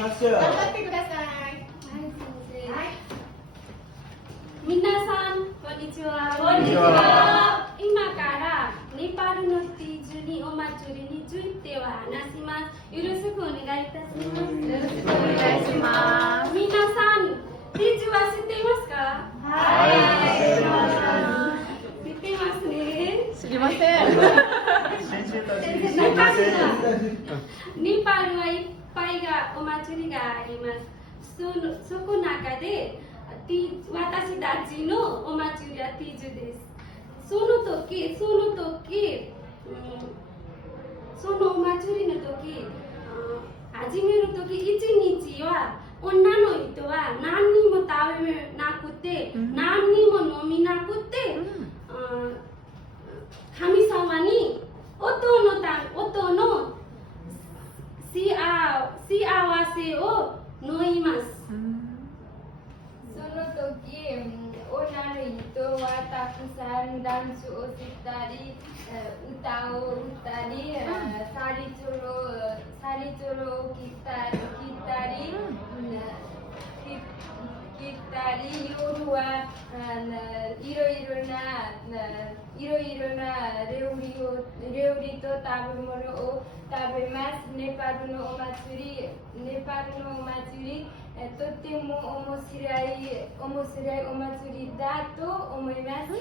ます。頑張ってください。はい。皆さん、こんにちは。こんにちは。今からネパールのティージュにお祭りについては話します。よろしくお願いいたします。よろしくお願いします。皆さん、ティージュは知っていますか？はい。知ってます。知ってますね。知りません。ネパールはいっぱいがお祭りがあります。そこの中で私たちのお祭りはティージュです。その時、そのお祭りの時、始める時、一日は女の人は何にも食べなくて、何にも飲みなくて、神様に音の幸せを祈ります。その時、女の人はたくさんダンスをしたり、歌を歌ったり、サリチョロを切ったり、夜はいろいろな料理と食べ物を食べます。ネパールのお祭り、とても面白いお祭りだと思います。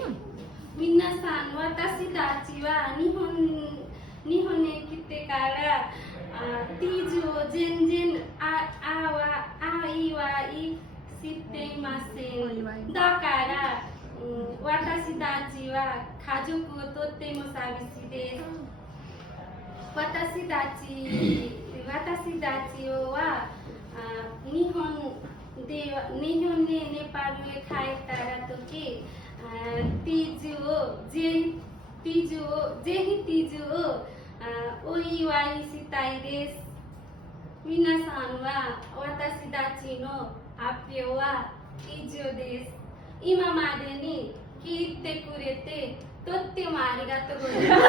皆さん、私たちは日本に来てからティージュを全然していません。だから私たちは家族とても寂しいです。私たちは日本でネパールへ帰ったら時、ティージュをぜひお祝いしたいです。皆さんは私たちの発表は以上です。今までに聞いてくれてとってもありがとうございます。